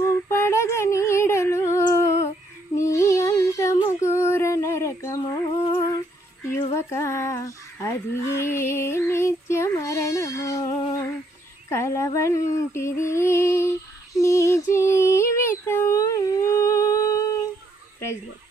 పడగ నీడలు నీ అంతము ఘోర నరకము యువక అది నిత్య మరణము కలవంటిది నీ జీవితం. Praise lord.